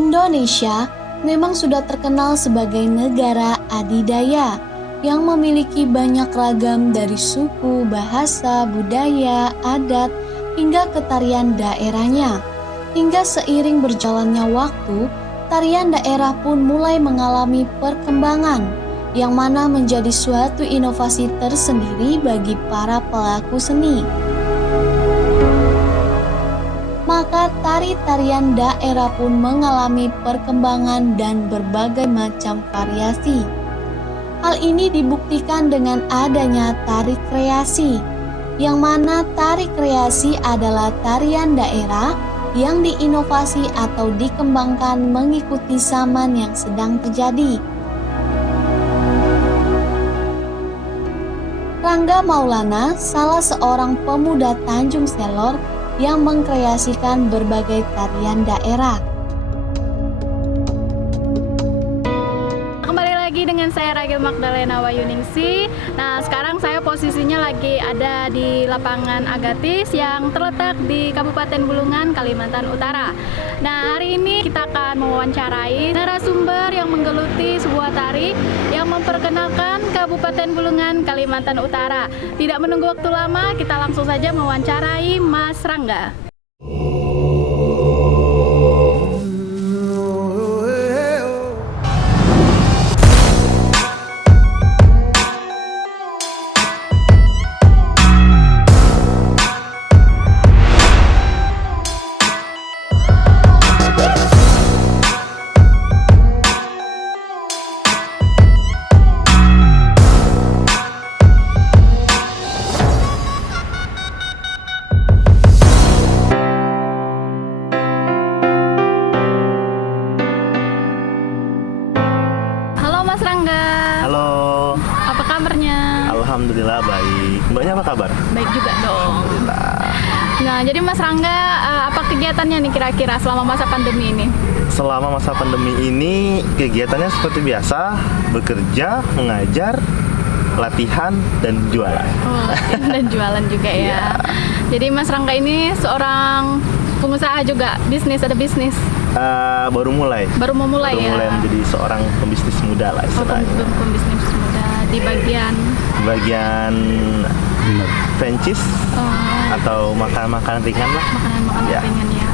Indonesia memang sudah terkenal sebagai negara adidaya yang memiliki banyak ragam dari suku, bahasa, budaya, adat, hingga ketarian daerahnya. Hingga seiring berjalannya waktu, tarian daerah pun mulai mengalami perkembangan, yang mana menjadi suatu inovasi tersendiri bagi para pelaku seni. Maka tari-tarian daerah pun mengalami perkembangan dan berbagai macam variasi. Hal ini dibuktikan dengan adanya tari kreasi, yang mana tari kreasi adalah tarian daerah yang diinovasi atau dikembangkan mengikuti zaman yang sedang terjadi. Rangga Maulana, salah seorang pemuda Tanjung Selor yang mengkreasikan berbagai tarian daerah. Kembali lagi dengan saya Ragil Magdalena Wayuningsi. Nah, sekarang saya posisinya lagi ada di lapangan Agatis yang terletak di Kabupaten Bulungan, Kalimantan Utara. Nah, hari ini kita akan mewawancarai narasumber yang menggeluti sebuah tari yang memperkenalkan Kabupaten Bulungan, Kalimantan Utara. Tidak menunggu waktu lama, kita langsung saja mewawancarai Mas Rangga. Alhamdulillah baik. Mbaknya apa kabar? Baik juga dong. Alhamdulillah. Nah, jadi Mas Rangga, apa kegiatannya nih kira-kira selama masa pandemi ini? Selama masa pandemi ini kegiatannya seperti biasa, bekerja, mengajar, latihan, dan jualan. Oh, latihan dan jualan juga ya. Jadi Mas Rangga ini seorang pengusaha juga, ada bisnis. Baru mulai. Baru memulai ya. Baru mulai menjadi seorang pembisnis muda lah istilahnya. Pembisnis muda di bagian franchise atau makanan ringan lah. Makanan ringan ya.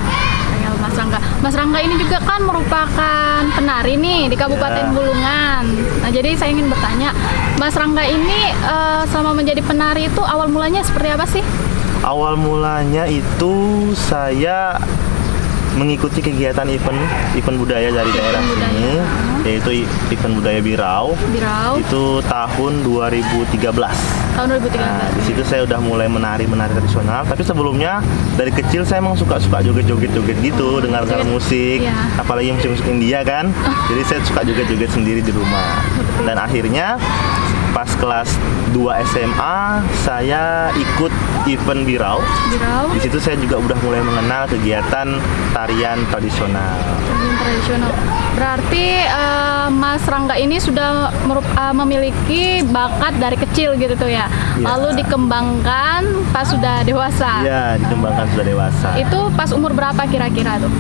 Kayak Mas Rangga. Mas Rangga ini juga kan merupakan penari nih di Kabupaten Bulungan. Nah, jadi saya ingin bertanya, Mas Rangga ini selama menjadi penari itu awal mulanya seperti apa sih? Awal mulanya itu saya mengikuti kegiatan event budaya dari daerah sini, yaitu event budaya Birau. Itu tahun 2013. Tahun 2013. Nah, di situ saya udah mulai menari tradisional. Tapi sebelumnya dari kecil saya emang suka joget gitu, dengar musik, apalagi musik India kan. Jadi saya suka joget sendiri di rumah. Dan akhirnya pas kelas 2 SMA saya ikut event Birau. Di situ saya juga udah mulai mengenal kegiatan tarian tradisional. Berarti Mas Rangga ini sudah memiliki bakat dari kecil gitu tuh ya. Lalu dikembangkan pas sudah dewasa. Iya, dikembangkan sudah dewasa. Itu pas umur berapa kira-kira tuh?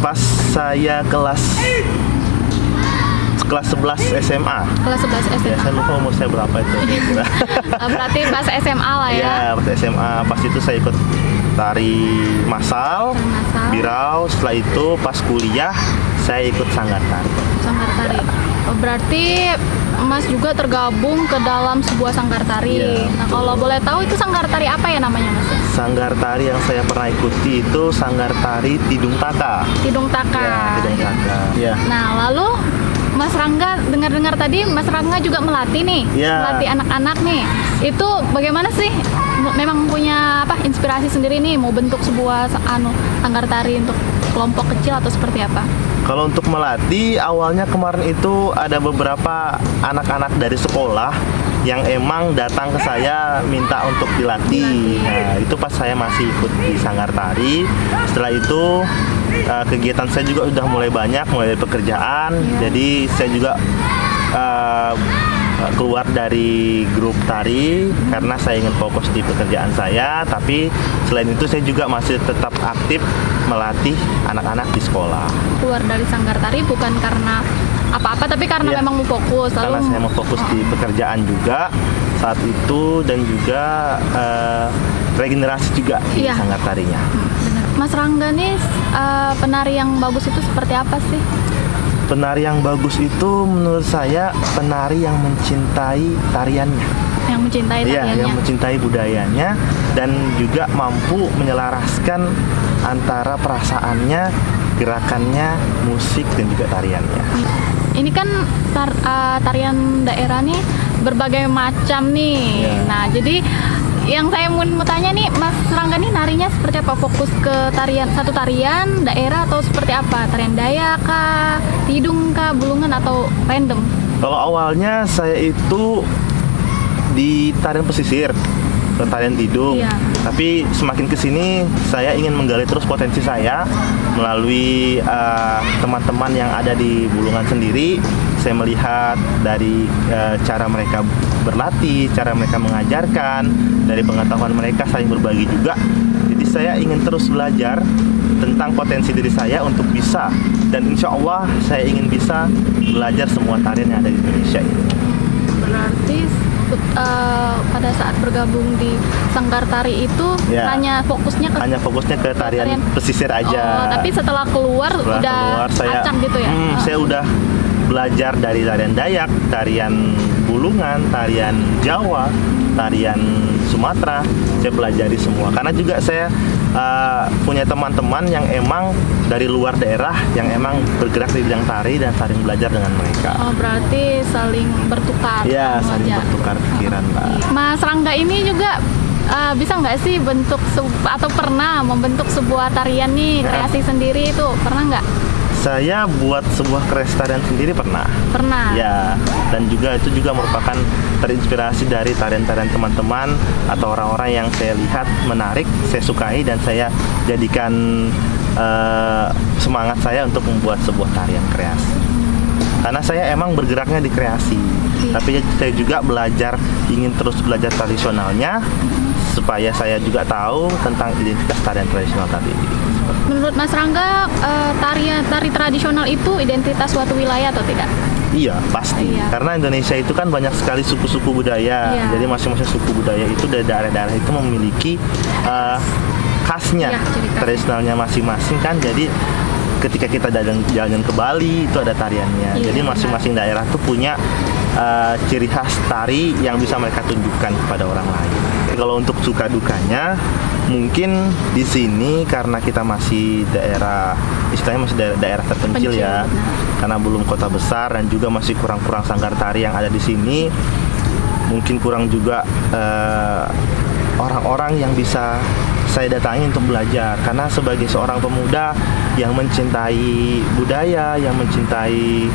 Pas saya kelas 11 SMA. Kelas 11 SMA. Ya, saya lupa umur saya berapa itu. Berarti pas SMA lah ya. Iya, pas SMA. Pas itu saya ikut tari massal, Birau. Setelah itu pas kuliah saya ikut sanggar tari. Sanggar tari. Oh, berarti Mas juga tergabung ke dalam sebuah sanggar tari. Nah, kalau boleh tahu itu sanggar tari apa ya namanya, Mas? Sanggar tari yang saya pernah ikuti itu sanggar tari Tidung Taka. Tidung Taka. Ya, Tidung Taka. Ya. Nah, lalu Mas Rangga, dengar-dengar tadi Mas Rangga juga melatih nih, melatih anak-anak nih. Itu bagaimana sih? Memang punya inspirasi sendiri nih, mau bentuk sebuah sanggar tari untuk kelompok kecil atau seperti apa? Kalau untuk melatih, awalnya kemarin itu ada beberapa anak-anak dari sekolah yang emang datang ke saya minta untuk dilatih. Nah, itu pas saya masih ikut di sanggar tari. Setelah itu kegiatan saya juga sudah mulai banyak, mulai dari pekerjaan. Jadi saya juga keluar dari grup tari karena saya ingin fokus di pekerjaan saya. Tapi selain itu saya juga masih tetap aktif melatih anak-anak di sekolah. Keluar dari Sanggar Tari bukan karena apa-apa, tapi karena Iya. memang mau fokus. Karena saya mau fokus di pekerjaan juga saat itu, dan juga regenerasi juga di Iya. Sanggar Tarinya. Benar. Mas Rangga nih penari yang bagus itu seperti apa sih? Penari yang bagus itu menurut saya penari yang mencintai tariannya. Yang mencintai Iya, tariannya. yang mencintai budayanya dan juga mampu menyelaraskan antara perasaannya, gerakannya, musik dan juga tariannya. Ini kan tarian daerah nih berbagai macam nih. Iya. Nah, jadi yang saya mau tanya nih, Mas Rangga nih narinya seperti apa? Fokus ke satu tarian daerah atau seperti apa? Tarian Dayak kah, Tidung kah, Bulungan atau random? Kalau awalnya saya itu di tarian pesisir, ke tarian Tidung. Iya. Tapi semakin kesini saya ingin menggali terus potensi saya melalui teman-teman yang ada di Bulungan sendiri. Saya melihat dari cara mereka berlatih, cara mereka mengajarkan, dari pengetahuan mereka saling berbagi juga. Jadi saya ingin terus belajar tentang potensi diri saya untuk bisa, dan insya Allah saya ingin bisa belajar semua tarian yang ada di Indonesia ini. Berarti pada saat bergabung di Sanggar Tari itu Ya. hanya fokusnya ke tarian pesisir aja. Oh, tapi setelah keluar Setelah udah keluar, saya acak gitu ya? Saya udah belajar dari tarian Dayak, tarian Bulungan, tarian Jawa, tarian Sumatera. Saya pelajari semua karena juga saya punya teman-teman yang emang dari luar daerah yang emang bergerak di bidang tari dan saling belajar dengan mereka. Oh, berarti saling bertukar. Ya, saling belajar. bertukar pikiran, Mbak. Mas Rangga ini juga bisa nggak sih atau pernah membentuk sebuah tarian nih, kreasi sendiri itu pernah nggak? Saya buat sebuah kreasi tarian sendiri pernah. Pernah. Ya, dan juga itu juga merupakan terinspirasi dari tarian-tarian teman-teman atau orang-orang yang saya lihat menarik, saya sukai, dan saya jadikan semangat saya untuk membuat sebuah tarian kreasi. Karena saya emang bergeraknya di kreasi, tapi saya juga ingin terus belajar tradisionalnya supaya saya juga tahu tentang identitas tarian tradisional tadi. Menurut Mas Rangga, tari tradisional itu identitas suatu wilayah atau tidak? Iya, pasti. Iya. Karena Indonesia itu kan banyak sekali suku-suku budaya. Iya. Jadi masing-masing suku budaya itu dari daerah-daerah itu memiliki khasnya, Iya, ciri khas. tradisionalnya masing-masing kan. Jadi ketika kita jalan ke Bali itu ada tariannya. Iya, Jadi masing-masing daerah tuh punya ciri khas tari yang bisa mereka tunjukkan kepada orang lain. Kalau untuk suka dukanya, mungkin di sini karena kita masih daerah, istilahnya masih daerah terpencil ya, karena belum kota besar dan juga masih kurang-kurang sanggar tari yang ada di sini. Mungkin kurang juga orang-orang yang bisa saya datangi untuk belajar, karena sebagai seorang pemuda yang mencintai budaya, yang mencintai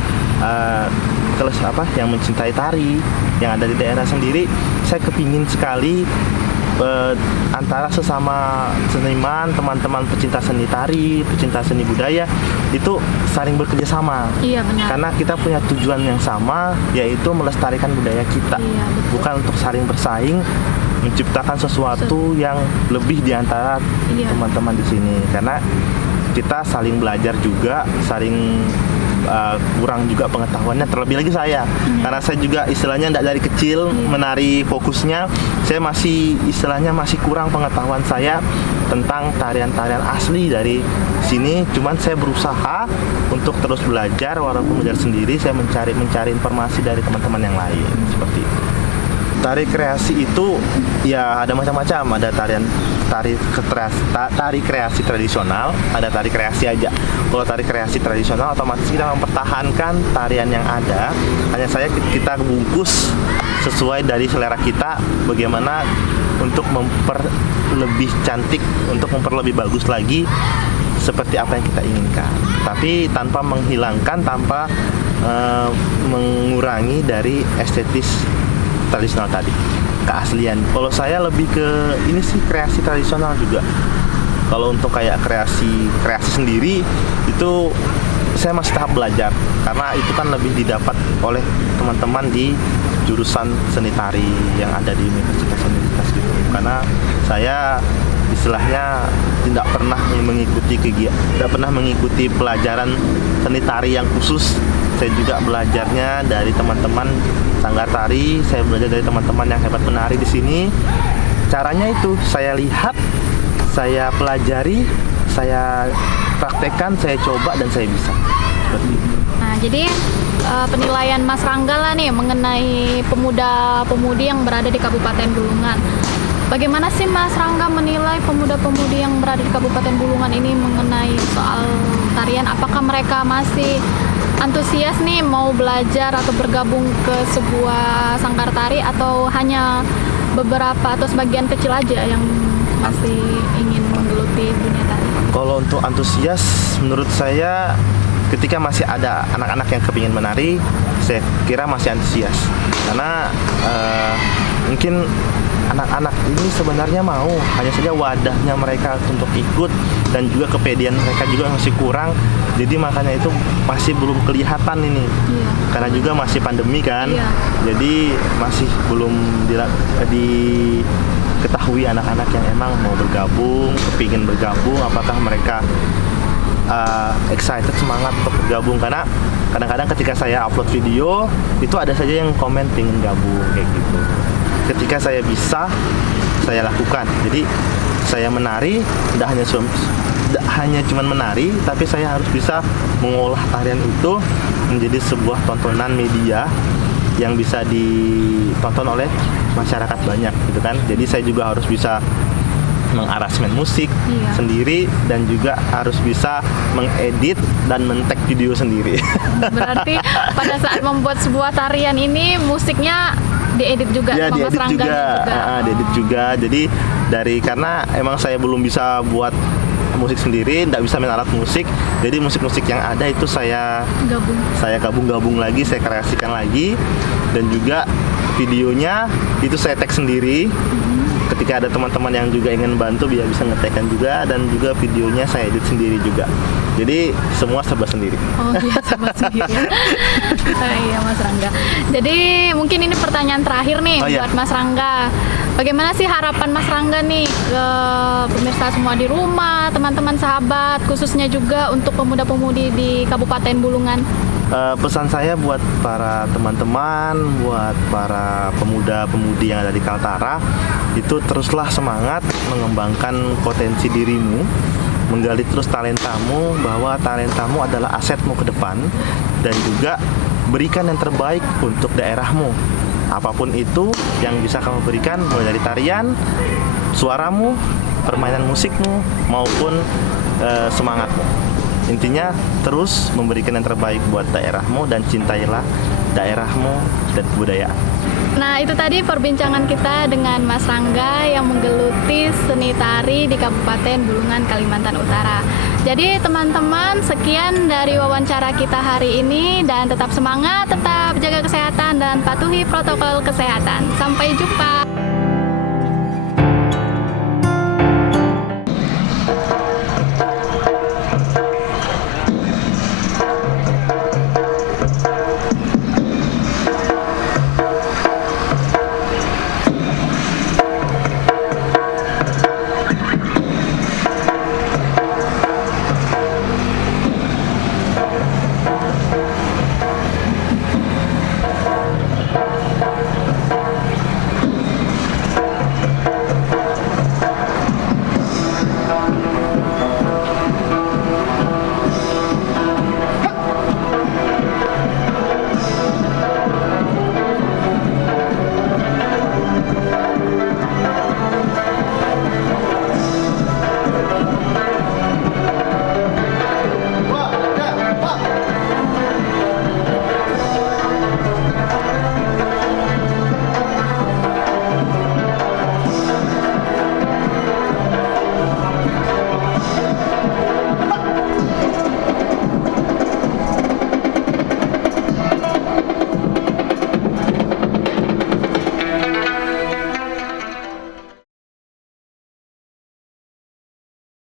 yang mencintai tari yang ada di daerah sendiri, saya kepingin sekali antara sesama seniman, teman-teman pecinta seni tari, pecinta seni budaya itu saling bekerja sama. Iya, benar. Karena kita punya tujuan yang sama, yaitu melestarikan budaya kita. Iya, betul. Bukan untuk saling bersaing, menciptakan sesuatu yang lebih di antara Iya. teman-teman di sini. Karena kita saling belajar juga, saling kurang juga pengetahuannya, terlebih lagi saya karena saya juga istilahnya tidak dari kecil menari fokusnya, saya masih istilahnya masih kurang pengetahuan saya tentang tarian-tarian asli dari sini. Cuman saya berusaha untuk terus belajar, walaupun belajar sendiri, saya mencari informasi dari teman-teman yang lain seperti itu. Tari kreasi itu ya ada macam-macam, ada tari kreasi tradisional, ada tari kreasi aja. Kalau tari kreasi tradisional otomatis kita mempertahankan tarian yang ada, hanya saya kita bungkus sesuai dari selera kita, bagaimana untuk memperlebih cantik, untuk memperlebih bagus lagi seperti apa yang kita inginkan, tapi tanpa menghilangkan, tanpa mengurangi dari estetis tradisional tadi, keaslian. Kalau saya lebih ke ini sih kreasi tradisional juga. Kalau untuk kayak kreasi sendiri itu saya masih tahap belajar, karena itu kan lebih didapat oleh teman-teman di jurusan seni tari yang ada di universitas gitu. Karena saya istilahnya tidak pernah mengikuti pelajaran seni tari yang khusus. Saya juga belajarnya dari teman-teman sanggar tari, saya belajar dari teman-teman yang hebat menari di sini. Caranya itu saya lihat, saya pelajari, saya praktekkan, saya coba dan saya bisa. Nah, jadi penilaian Mas Rangga lah nih mengenai pemuda-pemudi yang berada di Kabupaten Bulungan. Bagaimana sih Mas Rangga menilai pemuda-pemudi yang berada di Kabupaten Bulungan ini mengenai soal tarian? Apakah mereka masih antusias nih mau belajar atau bergabung ke sebuah sanggar tari, atau hanya beberapa atau sebagian kecil aja yang masih ingin menggeluti dunia tari? Kalau untuk antusias, menurut saya ketika masih ada anak-anak yang kepingin menari, saya kira masih antusias. Karena mungkin anak-anak ini sebenarnya mau, hanya saja wadahnya mereka untuk ikut dan juga kepedean mereka juga masih kurang. Jadi makanya itu masih belum kelihatan ini. Iya. Karena juga masih pandemi kan. Iya. Jadi masih belum diketahui anak-anak yang emang mau bergabung, kepingin bergabung, apakah mereka excited, semangat untuk bergabung. Karena kadang-kadang ketika saya upload video itu ada saja yang komen pengen gabung kayak gitu. Ketika saya bisa, saya lakukan. Jadi saya menari tidak hanya cuma menari, tapi saya harus bisa mengolah tarian itu menjadi sebuah tontonan media yang bisa ditonton oleh masyarakat banyak gitu kan. Jadi saya juga harus bisa mengarasmen musik sendiri dan juga harus bisa mengedit dan men-tag video sendiri. Berarti pada saat membuat sebuah tarian ini musiknya diedit juga ya, sama Mas diedit Rangga juga. Diedit juga. Jadi karena emang saya belum bisa buat musik sendiri, tidak bisa main alat musik. Jadi musik-musik yang ada itu saya gabung lagi, saya kreasikan lagi, dan juga videonya itu saya tag sendiri. Ketika ada teman-teman yang juga ingin bantu, dia bisa nge-tag-kan juga, dan juga videonya saya edit sendiri juga. Jadi semua serba sendiri. Oh iya, serba sendiri. Iya Mas Rangga. Jadi mungkin ini pertanyaan terakhir nih buat Mas Rangga. Bagaimana sih harapan Mas Rangga nih ke pemirsa semua di rumah, teman-teman sahabat, khususnya juga untuk pemuda-pemudi di Kabupaten Bulungan? Pesan saya buat para teman-teman, buat para pemuda-pemudi yang ada di Kaltara, itu teruslah semangat mengembangkan potensi dirimu, menggali terus talentamu, bahwa talentamu adalah asetmu ke depan, dan juga berikan yang terbaik untuk daerahmu. Apapun itu yang bisa kamu berikan, mulai dari tarian, suaramu, permainan musikmu, maupun semangatmu. Intinya terus memberikan yang terbaik buat daerahmu dan cintailah daerahmu dan kebudayaan. Nah, itu tadi perbincangan kita dengan Mas Rangga yang menggeluti seni tari di Kabupaten Bulungan, Kalimantan Utara. Jadi teman-teman, sekian dari wawancara kita hari ini, dan tetap semangat, tetap jaga kesehatan dan patuhi protokol kesehatan. Sampai jumpa.